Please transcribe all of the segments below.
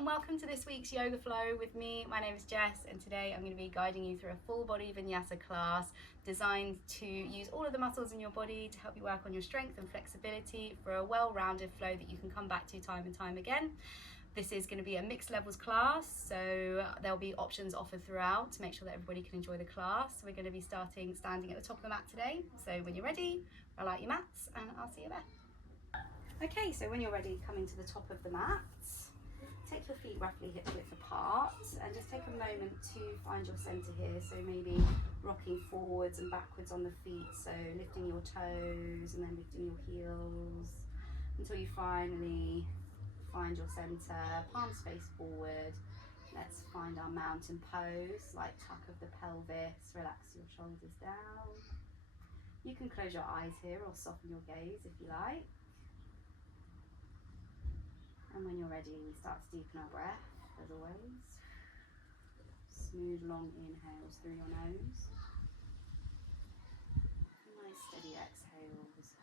and welcome to this week's Yoga Flow with me. My name is Jess, and today I'm going to be guiding you through a full body vinyasa class designed to use all of the muscles in your body to help you work on your strength and flexibility for a well-rounded flow that you can come back to time and time again. This is going to be a mixed levels class, so there'll be options offered throughout to make sure that everybody can enjoy the class. We're going to be starting standing at the top of the mat today, so when you're ready, roll out your mats and I'll see you there. Okay, so when you're ready, coming to the top of the mat, take your feet roughly hip width apart and just take a moment to find your centre here. So maybe rocking forwards and backwards on the feet, so lifting your toes and then lifting your heels until you finally find your centre, palms face forward. Let's find our mountain pose, light tuck of the pelvis, relax your shoulders down. You can close your eyes here or soften your gaze if you like. And when you're ready, we start to deepen our breath, as always. Smooth, long inhales through your nose. Nice, steady exhales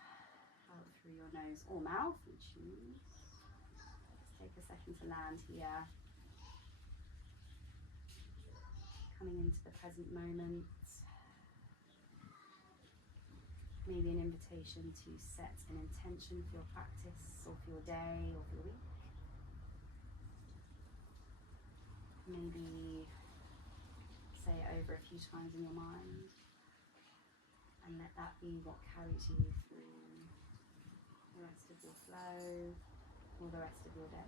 out through your nose or mouth, you choose. Let's take a second to land here. Coming into the present moment. Maybe an invitation to set an intention for your practice or for your day or for your week. Maybe say it over a few times in your mind and let that be what carries you through the rest of your flow or the rest of your day.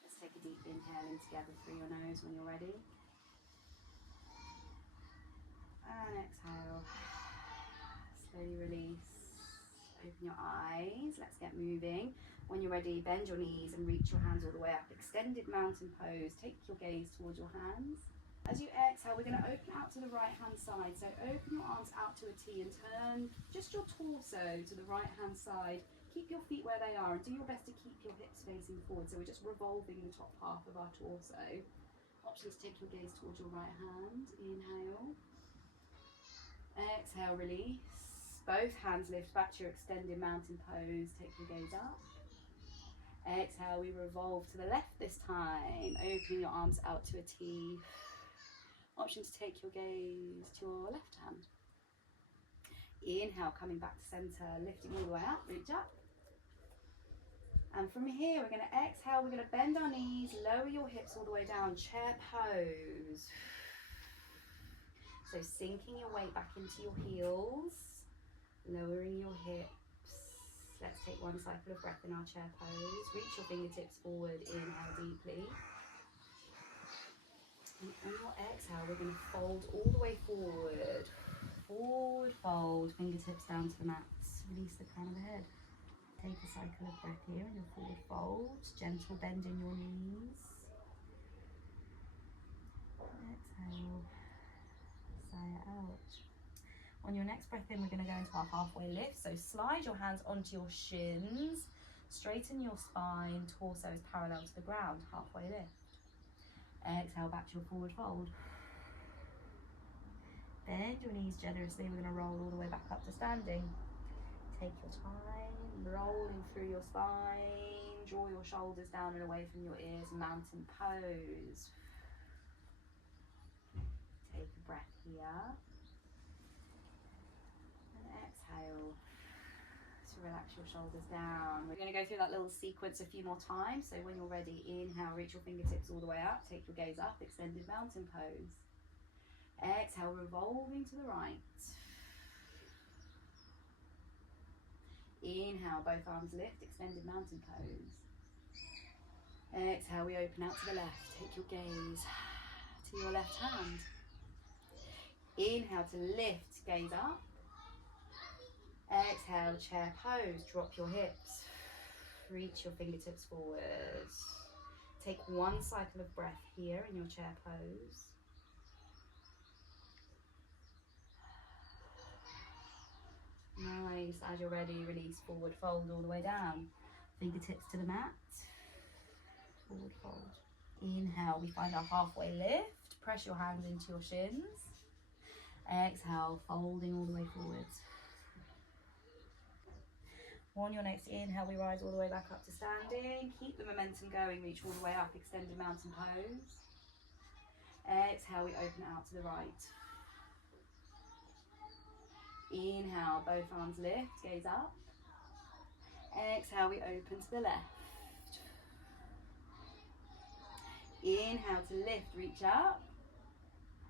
Let's take a deep inhale in together through your nose when you're ready. And exhale. Slowly release. Open your eyes. Let's get moving. When you're ready, bend your knees and reach your hands all the way up. Extended mountain pose. Take your gaze towards your hands. As you exhale, we're going to open out to the right hand side. So open your arms out to a T and turn just your torso to the right hand side. Keep your feet where they are and do your best to keep your hips facing forward. So we're just revolving the top half of our torso. Option to take your gaze towards your right hand. Inhale. Exhale, release. Both hands lift back to your extended mountain pose. Take your gaze up. Exhale, we revolve to the left this time. Opening your arms out to a T. Option to take your gaze to your left hand. Inhale, coming back to centre, lifting all the way up, reach up. And from here, we're going to exhale, we're going to bend our knees, lower your hips all the way down, chair pose. So sinking your weight back into your heels, lowering your hips. Let's take one cycle of breath in our chair pose. Reach your fingertips forward, inhale deeply. And on your exhale, we're going to fold all the way forward. Forward fold, fingertips down to the mats. Release the crown of the head. Take a cycle of breath here in your forward fold. Gentle bend in your knees. Exhale. Sigh it out. On your next breath in, we're going to go into our halfway lift. So slide your hands onto your shins, straighten your spine, torso is parallel to the ground, halfway lift. Exhale back to your forward fold. Bend your knees generously, we're going to roll all the way back up to standing. Take your time, rolling through your spine, draw your shoulders down and away from your ears, mountain pose. Take a breath here. Exhale to relax your shoulders down. We're going to go through that little sequence a few more times. So when you're ready, inhale, reach your fingertips all the way up. Take your gaze up, extended mountain pose. Exhale, revolving to the right. Inhale, both arms lift, extended mountain pose. Exhale, we open out to the left. Take your gaze to your left hand. Inhale to lift, gaze up. Exhale, chair pose, drop your hips, reach your fingertips forward. Take one cycle of breath here in your chair pose. Nice, as you're ready, release, forward fold all the way down. Fingertips to the mat, forward fold. Inhale, we find our halfway lift, press your hands into your shins. Exhale, folding all the way forwards. On your next inhale, we rise all the way back up to standing. Keep the momentum going, reach all the way up, extended mountain pose. Exhale, we open out to the right. Inhale, both arms lift, gaze up. Exhale, we open to the left. Inhale to lift, reach up.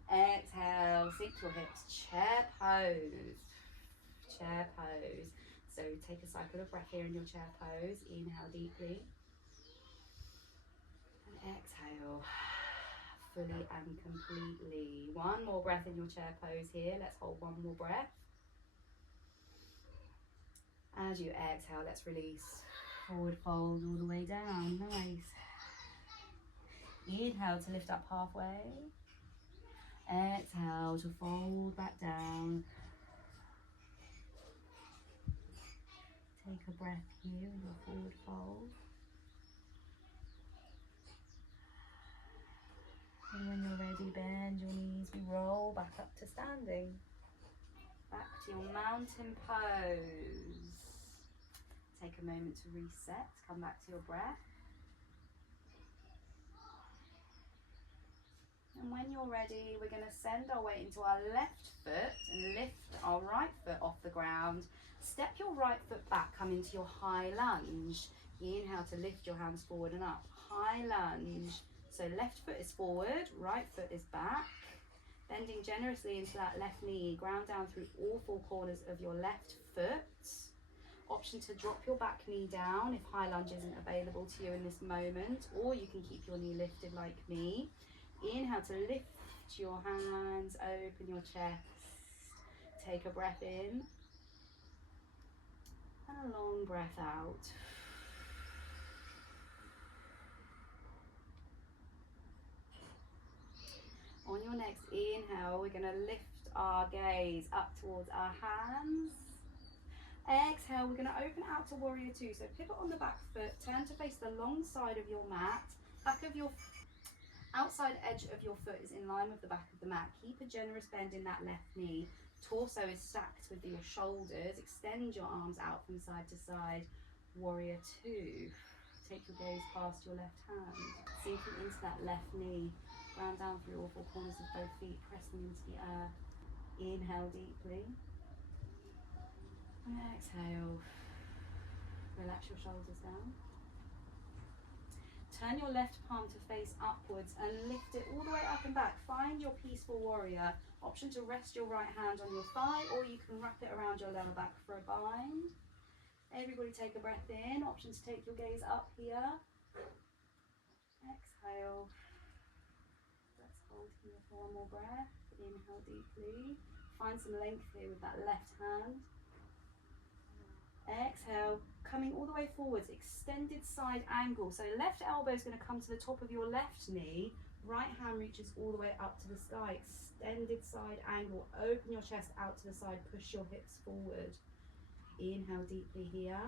Exhale, sink your hips, chair pose. Chair pose. So take a cycle of breath here in your chair pose. Inhale deeply. And exhale, fully and completely. One more breath in your chair pose here. Let's hold one more breath. As you exhale, let's release. Forward fold all the way down. Nice. Inhale to lift up halfway. Exhale to fold back down. Take a breath here in your forward fold. And when you're ready, bend your knees. We roll back up to standing. Back to your mountain pose. Take a moment to reset. Come back to your breath. And when you're ready, we're going to send our weight into our left foot and lift our right foot off the ground. Step your right foot back, come into your high lunge. Inhale to lift your hands forward and up. High lunge. So left foot is forward, right foot is back. Bending generously into that left knee. Ground down through all four corners of your left foot. Option to drop your back knee down if high lunge isn't available to you in this moment, or you can keep your knee lifted like me. Inhale to lift your hands, open your chest. Take a breath in and a long breath out. On your next inhale, we're going to lift our gaze up towards our hands. Exhale, we're going to open out to warrior two. So pivot on the back foot, turn to face the long side of your mat. Back of your outside edge of your foot is in line with the back of the mat. Keep a generous bend in that left knee. Torso is stacked with your shoulders. Extend your arms out from side to side. Warrior two. Take your gaze past your left hand. Sinking into that left knee. Ground down through all four corners of both feet. Press them into the earth. Inhale deeply. And exhale. Relax your shoulders down. Turn your left palm to face upwards and lift it all the way up and back. Find your peaceful warrior. Option to rest your right hand on your thigh, or you can wrap it around your lower back for a bind. Everybody take a breath in. Option to take your gaze up here. Exhale. Let's hold here for one more breath. Inhale deeply. Find some length here with that left hand. Exhale, coming all the way forwards, extended side angle. So left elbow is going to come to the top of your left knee. Right hand reaches all the way up to the sky. Extended side angle. Open your chest out to the side. Push your hips forward. Inhale deeply here.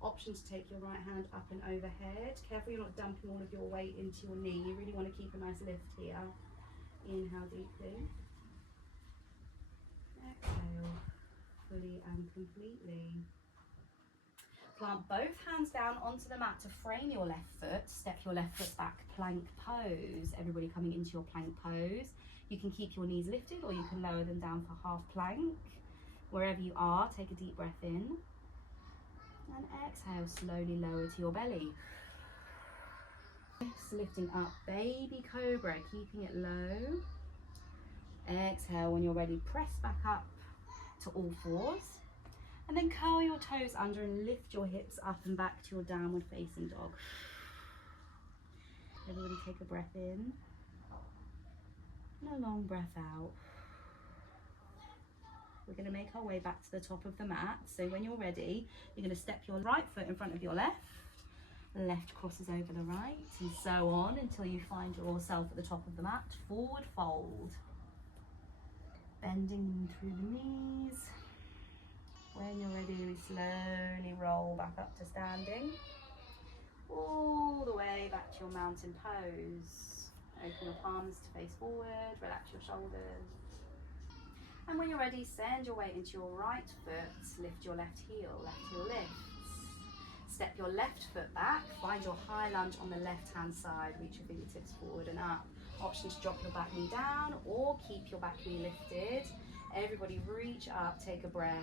Option to take your right hand up and overhead. Careful you're not dumping all of your weight into your knee. You really want to keep a nice lift here. Inhale deeply. Exhale, fully and completely. Plant both hands down onto the mat to frame your left foot. Step your left foot back, plank pose. Everybody coming into your plank pose. You can keep your knees lifted or you can lower them down for half plank. Wherever you are, take a deep breath in. And exhale, slowly lower to your belly. Lifting up, baby cobra, keeping it low. Exhale, when you're ready, press back up to all fours. And then curl your toes under and lift your hips up and back to your downward facing dog. Everybody take a breath in. And a long breath out. We're going to make our way back to the top of the mat. So when you're ready, you're going to step your right foot in front of your left. Left crosses over the right, and so on until you find yourself at the top of the mat. Forward fold. Bending through the knees. When you're ready, we slowly roll back up to standing. All the way back to your mountain pose. Open your palms to face forward, relax your shoulders. And when you're ready, send your weight into your right foot. Lift your left heel lifts. Step your left foot back, find your high lunge on the left hand side, reach your fingertips forward and up. Option to drop your back knee down or keep your back knee lifted. Everybody reach up, take a breath.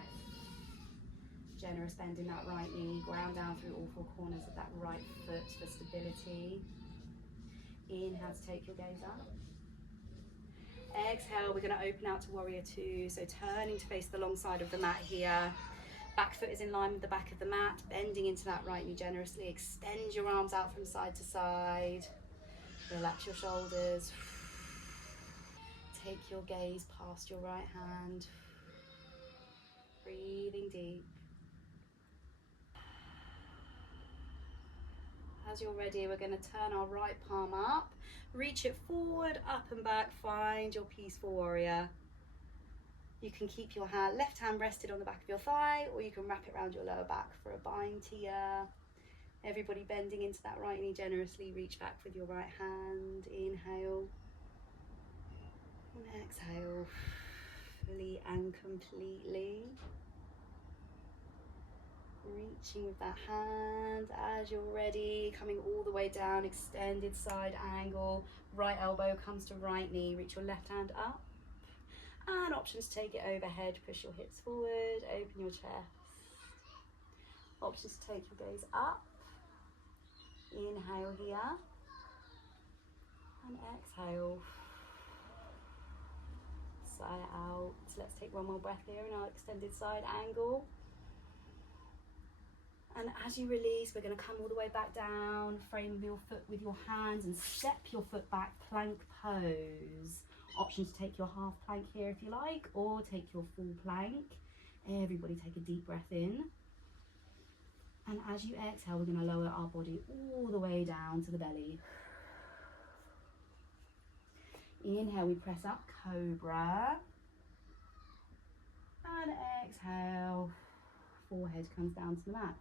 Generous bend in that right knee, ground down through all four corners of that right foot for stability. Inhale to take your gaze up. Exhale, we're going to open out to warrior two, so turning to face the long side of the mat here. Back foot is in line with the back of the mat, bending into that right knee generously. Extend your arms out from side to side. Relax your shoulders. Take your gaze past your right hand. Breathing deep. As you're ready, we're going to turn our right palm up, reach it forward, up and back, find your peaceful warrior. You can keep your left hand rested on the back of your thigh, or you can wrap it around your lower back for a bind here. Everybody bending into that right knee generously, reach back with your right hand. Inhale and exhale, fully and completely. Reaching with that hand as you're ready, coming all the way down, extended side angle, right elbow comes to right knee, reach your left hand up. And options, take it overhead, push your hips forward, open your chest. Options, take your gaze up. Inhale here. And exhale. Sigh out. Let's take one more breath here in our extended side angle. And as you release, we're going to come all the way back down, frame your foot with your hands and step your foot back, plank pose. Option to take your half plank here if you like, or take your full plank. Everybody take a deep breath in. And as you exhale, we're going to lower our body all the way down to the belly. Inhale, we press up, cobra. And exhale, forehead comes down to the mat.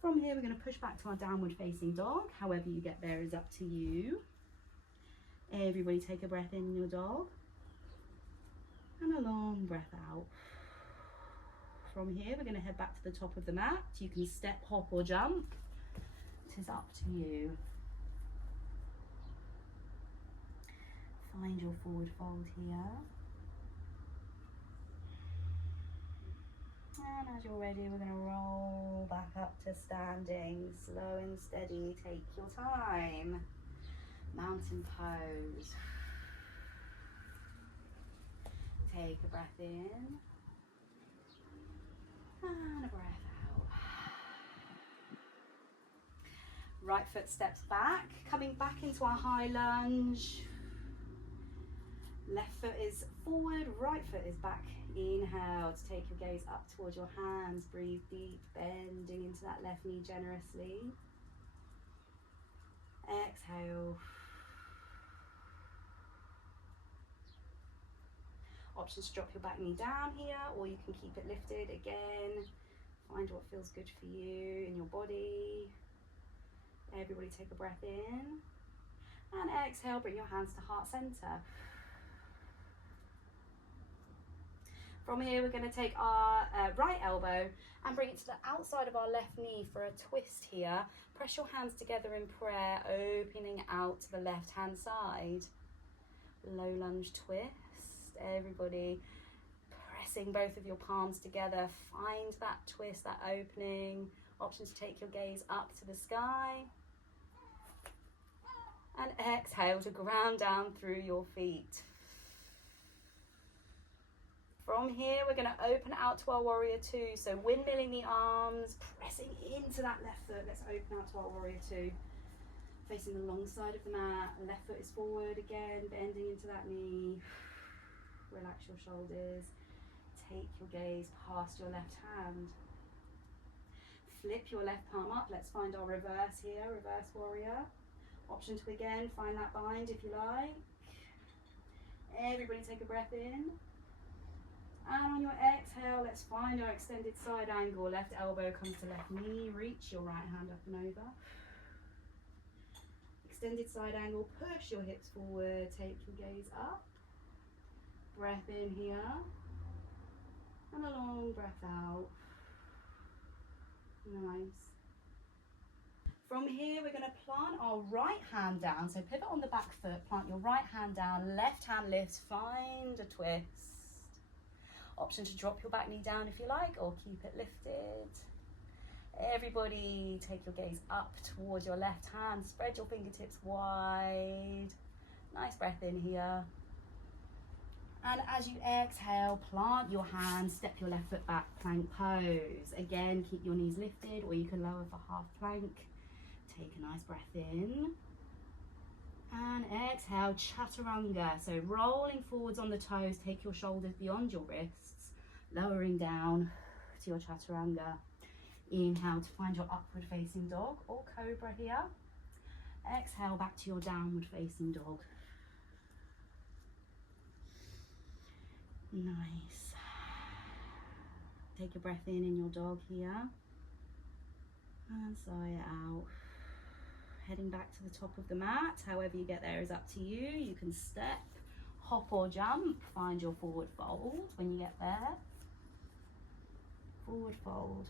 From here, we're going to push back to our downward facing dog. However you get there is up to you. Everybody take a breath in your dog. And a long breath out. From here, we're going to head back to the top of the mat. You can step, hop or jump. It is up to you. Find your forward fold here. And as you're ready, we're going to roll back up to standing. Slow and steady, take your time. Mountain pose. Take a breath in. And a breath out. Right foot steps back, coming back into our high lunge. Left foot is forward, right foot is back. Inhale to take your gaze up towards your hands. Breathe deep, bending into that left knee generously. Exhale. Options to drop your back knee down here, or you can keep it lifted. Again, find what feels good for you in your body. Everybody take a breath in. And exhale, bring your hands to heart center. From here, we're going to take our right elbow and bring it to the outside of our left knee for a twist here. Press your hands together in prayer, opening out to the left hand side. Low lunge twist. Everybody pressing both of your palms together. Find that twist, that opening. Option to take your gaze up to the sky. And exhale to ground down through your feet. From here, we're going to open out to our warrior two. So windmilling the arms, pressing into that left foot. Let's open out to our warrior two. Facing the long side of the mat. Left foot is forward again, bending into that knee. Relax your shoulders. Take your gaze past your left hand. Flip your left palm up. Let's find our reverse here, reverse warrior. Option to again find that bind if you like. Everybody take a breath in. And on your exhale, let's find our extended side angle. Left elbow comes to left knee. Reach your right hand up and over. Extended side angle. Push your hips forward. Take your gaze up. Breath in here. And a long breath out. Nice. From here, we're going to plant our right hand down. So pivot on the back foot, plant your right hand down, left hand lifts, find a twist. Option to drop your back knee down if you like, or keep it lifted. Everybody take your gaze up towards your left hand, spread your fingertips wide. Nice breath in here. And as you exhale, plant your hands, step your left foot back, plank pose. Again, keep your knees lifted, or you can lower for half plank. Take a nice breath in. And exhale, chaturanga. So rolling forwards on the toes, take your shoulders beyond your wrists, lowering down to your chaturanga. Inhale to find your upward facing dog or cobra here. Exhale back to your downward facing dog. Nice. Take a breath in your dog here. And sigh it out. Heading back to the top of the mat. However you get there is up to you. You can step, hop or jump. Find your forward fold when you get there. Forward fold.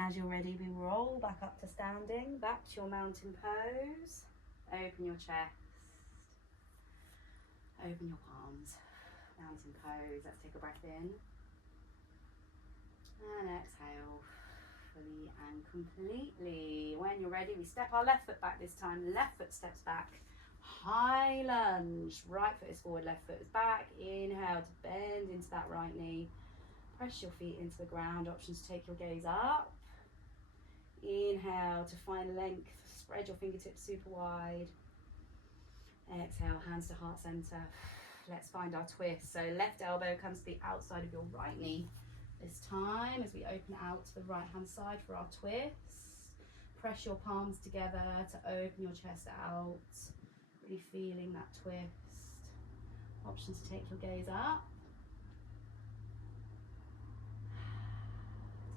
As you're ready, we roll back up to standing, back to your mountain pose. Open your chest. Open your palms. Mountain pose. Let's take a breath in. And exhale. Fully and completely. When you're ready, we step our left foot back this time. Left foot steps back. High lunge. Right foot is forward, left foot is back. Inhale to bend into that right knee. Press your feet into the ground. Options to take your gaze up. Inhale to find length. Spread your fingertips super wide. Exhale, hands to heart center. Let's find our twist. So left elbow comes to the outside of your right knee. This time, as we open out to the right hand side for our twist, press your palms together to open your chest out, really feeling that twist. Options to take your gaze up.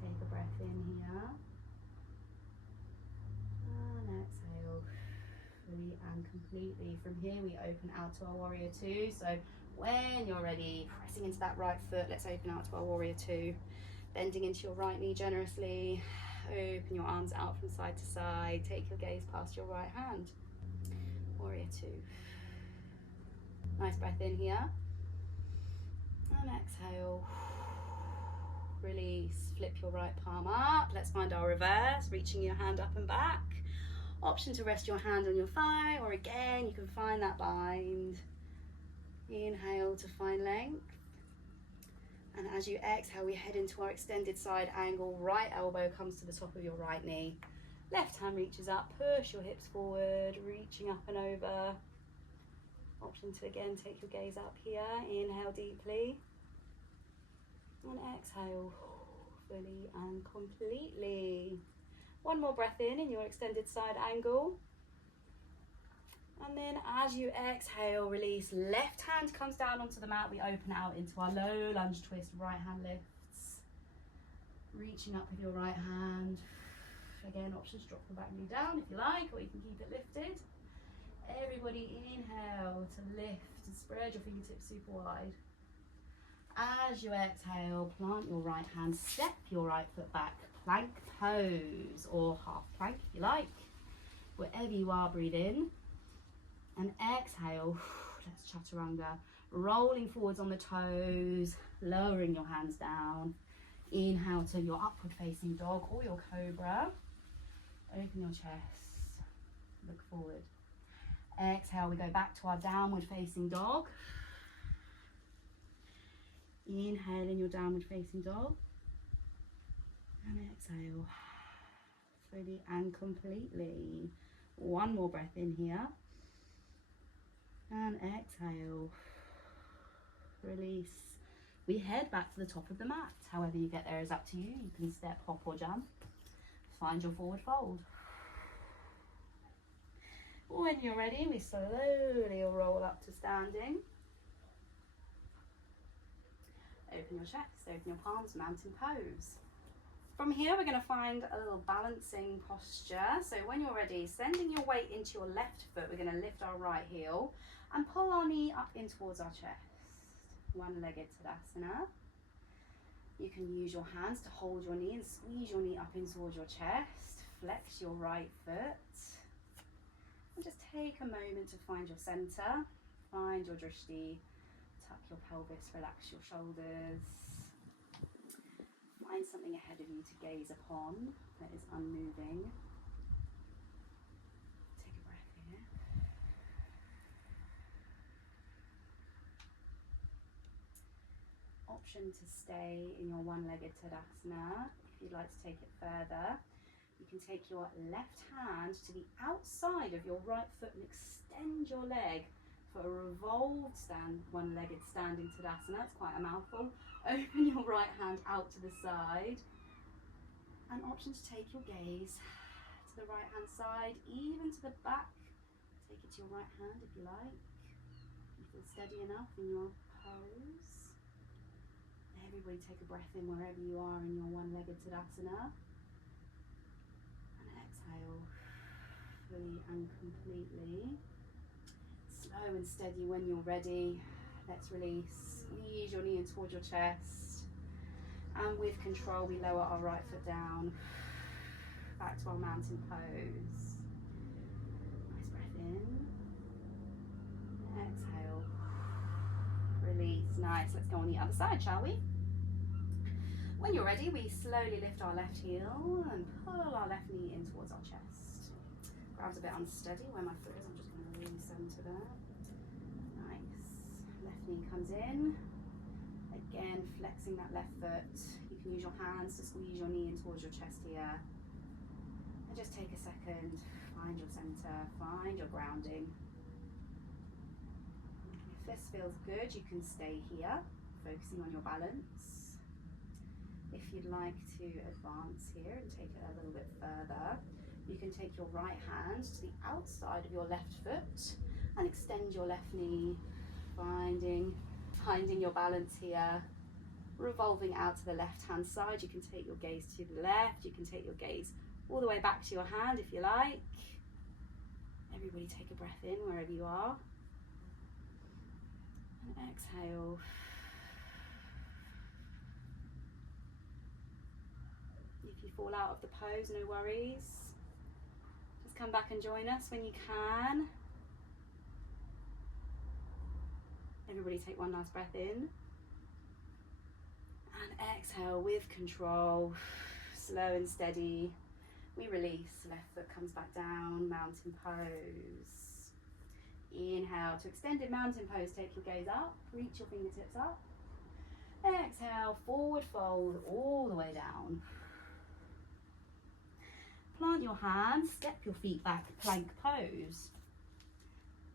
Take a breath in here. And exhale, fully and completely. From here, we open out to our warrior two. So when you're ready, pressing into that right foot, let's open out to our warrior two. Bending into your right knee generously. Open your arms out from side to side. Take your gaze past your right hand. Warrior two. Nice breath in here. And exhale. Release. Flip your right palm up. Let's find our reverse. Reaching your hand up and back. Option to rest your hand on your thigh, or again, you can find that bind. Inhale to find length. And as you exhale, we head into our extended side angle. Right elbow comes to the top of your right knee. Left hand reaches up, push your hips forward, reaching up and over. Option to again take your gaze up here. Inhale deeply. And exhale fully and completely. One more breath in your extended side angle. And then as you exhale, release. Left hand comes down onto the mat. We open out into our low lunge twist. Right hand lifts. Reaching up with your right hand. Again, options, drop the back knee down if you like, or you can keep it lifted. Everybody inhale to lift and spread your fingertips super wide. As you exhale, plant your right hand, step your right foot back. Plank pose, or half plank if you like. Wherever you are, breathe in. And exhale, let's chaturanga. Rolling forwards on the toes, lowering your hands down. Inhale to your upward facing dog or your cobra. Open your chest, look forward. Exhale, we go back to our downward facing dog. Inhale in your downward facing dog. And exhale, fully and completely. One more breath in here. And exhale, release. We head back to the top of the mat. However you get there is up to you. You can step, hop or jump. Find your forward fold. When you're ready, we slowly roll up to standing. Open your chest, open your palms, mountain pose. From here, we're going to find a little balancing posture. So when you're ready, sending your weight into your left foot, we're going to lift our right heel and pull our knee up in towards our chest. One-legged Tadasana. You can use your hands to hold your knee and squeeze your knee up in towards your chest. Flex your right foot. And just take a moment to find your center. Find your drishti. Tuck your pelvis, relax your shoulders. Find something ahead of you to gaze upon that is unmoving. Take a breath here. Option to stay in your one-legged Tadasana. If you'd like to take it further, you can take your left hand to the outside of your right foot and extend your leg for a revolved stand, one-legged standing Tadasana. It's quite a mouthful. Open your right hand out to the side. An option to take your gaze to the right hand side, even to the back. Take it to your right hand if you like. You feel steady enough in your pose. Everybody take a breath in wherever you are in your one-legged Tadasana. And exhale fully and completely. Slow and steady when you're ready. Let's release. Squeeze your knee in towards your chest. And with control, we lower our right foot down. Back to our mountain pose. Nice breath in. Exhale. Release. Nice. Let's go on the other side, shall we? When you're ready, we slowly lift our left heel and pull our left knee in towards our chest. Grab's a bit unsteady where my foot is. I'm just going to really center there. Nice. Left knee comes in. Again, flexing that left foot. You can use your hands to squeeze your knee in towards your chest here. And just take a second. Find your center. Find your grounding. If this feels good, you can stay here, focusing on your balance. If you'd like to advance here and take it a little bit further, you can take your right hand to the outside of your left foot and extend your left knee, finding your balance here, revolving out to the left hand side. You can take your gaze to the left, you can take your gaze all the way back to your hand if you like. Everybody take a breath in wherever you are. And exhale. If you fall out of the pose, no worries. Just come back and join us when you can. Everybody take one last breath in. And exhale with control. Slow and steady. We release. Left foot comes back down. Mountain pose. Inhale to extended mountain pose. Take your gaze up. Reach your fingertips up. Exhale. Forward fold all the way down. Plant your hands, step your feet back, plank pose.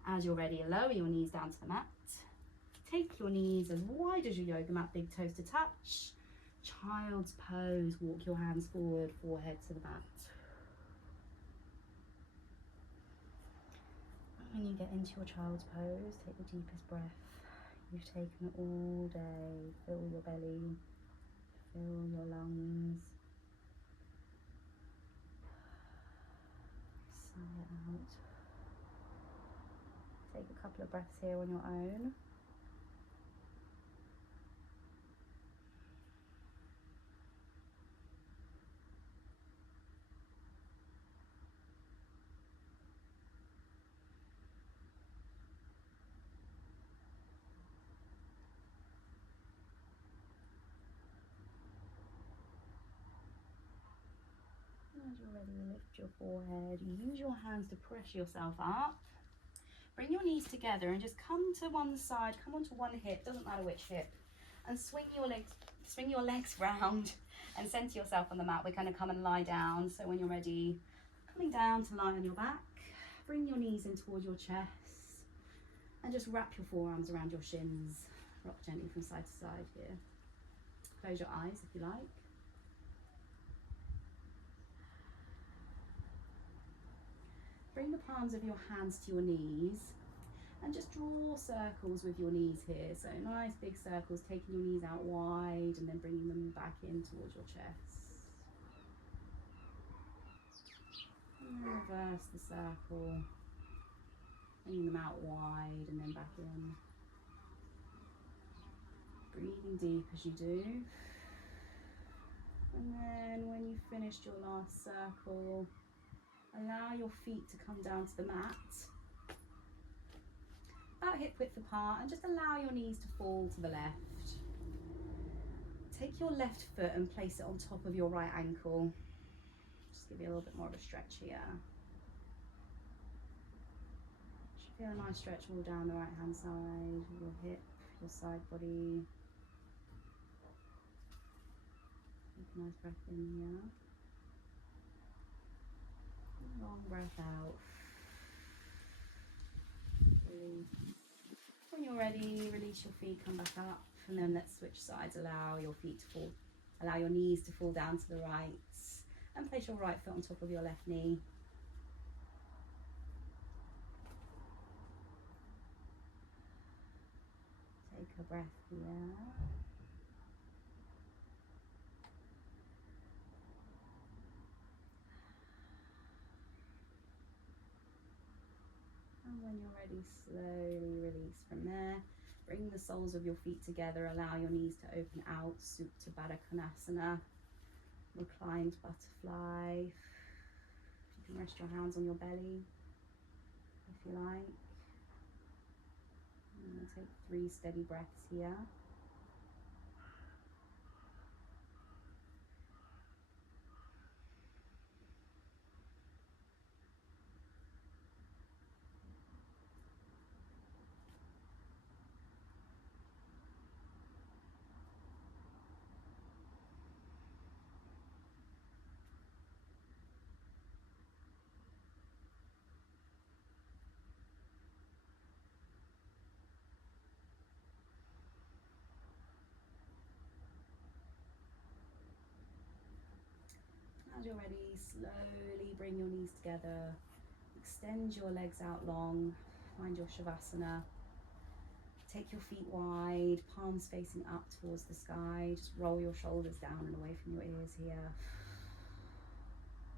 As you're ready, lower your knees down to the mat. Take your knees as wide as your yoga mat, big toes to touch. Child's pose, walk your hands forward, forehead to the mat. When you get into your child's pose, take the deepest breath you've taken all day. Fill your belly, fill your lungs. Sigh it out. Take a couple of breaths here on your own. As you're ready, lift your forehead. Use your hands to press yourself up. Bring your knees together and just come to one side, come onto one hip, doesn't matter which hip, and swing your legs round and center yourself on the mat. We're going to come and lie down. So when you're ready, coming down to lie on your back, bring your knees in towards your chest and just wrap your forearms around your shins. Rock gently from side to side here. Close your eyes if you like. Bring the palms of your hands to your knees and just draw circles with your knees here. So nice big circles, taking your knees out wide and then bringing them back in towards your chest. And reverse the circle, bringing them out wide and then back in. Breathing deep as you do. And then when you've finished your last circle, allow your feet to come down to the mat, about hip width apart, and just allow your knees to fall to the left. Take your left foot and place it on top of your right ankle. Just give you a little bit more of a stretch here. Should feel a nice stretch all down the right hand side, your hip, your side body. Take a nice breath in here. Long breath out. Release. When you're ready, release your feet, come back up, and then let's switch sides. Allow your feet to fall, allow your knees to fall down to the right, and place your right foot on top of your left knee. Take a breath here. And when you're ready, slowly release from there. Bring the soles of your feet together. Allow your knees to open out. Suitability, reclined butterfly. You can rest your hands on your belly if you like. And take 3 steady breaths here. As you're ready, slowly bring your knees together. Extend your legs out long. Find your shavasana. Take your feet wide, palms facing up towards the sky. Just roll your shoulders down and away from your ears here.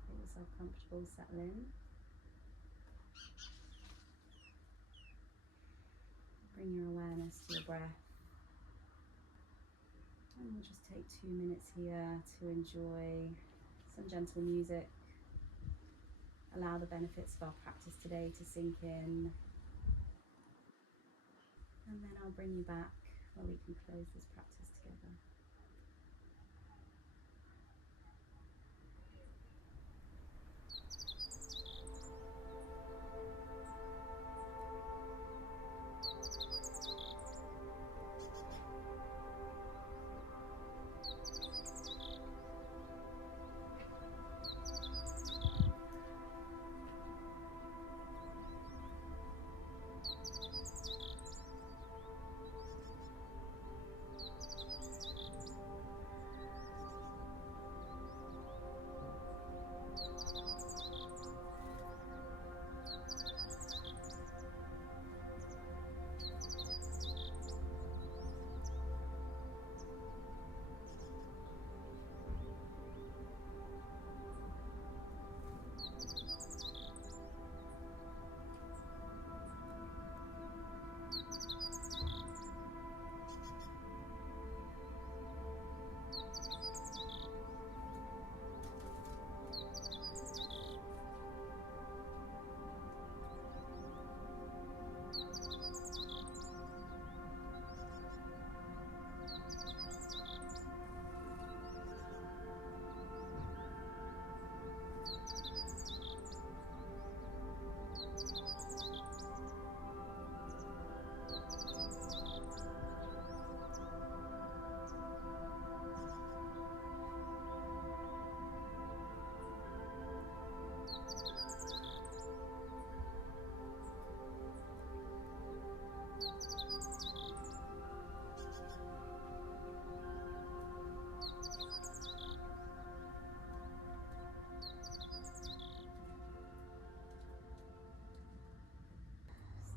Get yourself comfortable, settle in. Bring your awareness to your breath. And we'll just take 2 minutes here to enjoy some gentle music. Allow the benefits of our practice today to sink in. And then I'll bring you back where we can close this practice together.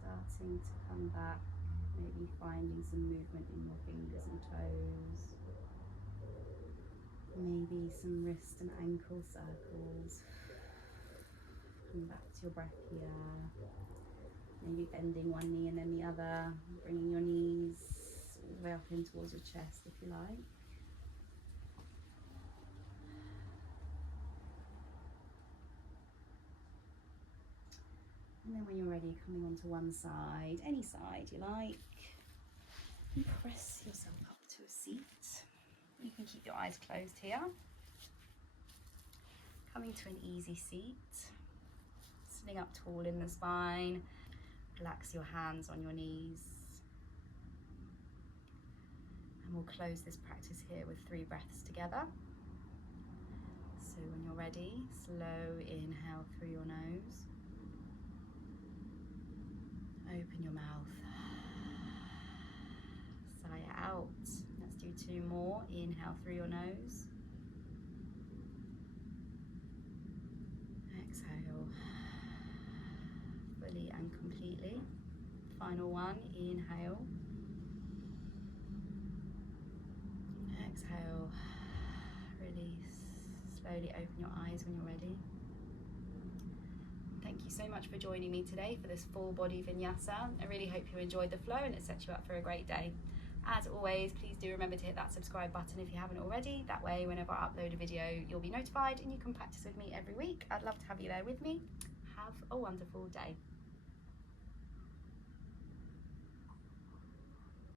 Starting to come back, maybe finding some movement in your fingers and toes, maybe some wrist and ankle circles. Come back to your breath here, maybe bending one knee and then the other, bringing your knees all the way up in towards your chest if you like. And then when you're ready, coming onto one side, any side you like, and press yourself up to a seat. You can keep your eyes closed here. Coming to an easy seat, sitting up tall in the spine. Relax your hands on your knees. And we'll close this practice here with 3 breaths together. So when you're ready, slow inhale through your nose. Open your mouth. Sigh it out. Let's do 2 more. Inhale through your nose. Exhale. Fully and completely. Final one. Inhale. Exhale. Release. Slowly open your eyes when you're ready. Thank you so much for joining me today for this full body vinyasa. I really hope you enjoyed the flow and it sets you up for a great day. As always, please do remember to hit that subscribe button if you haven't already. That way, whenever I upload a video, you'll be notified and you can practice with me every week. I'd love to have you there with me. Have a wonderful day.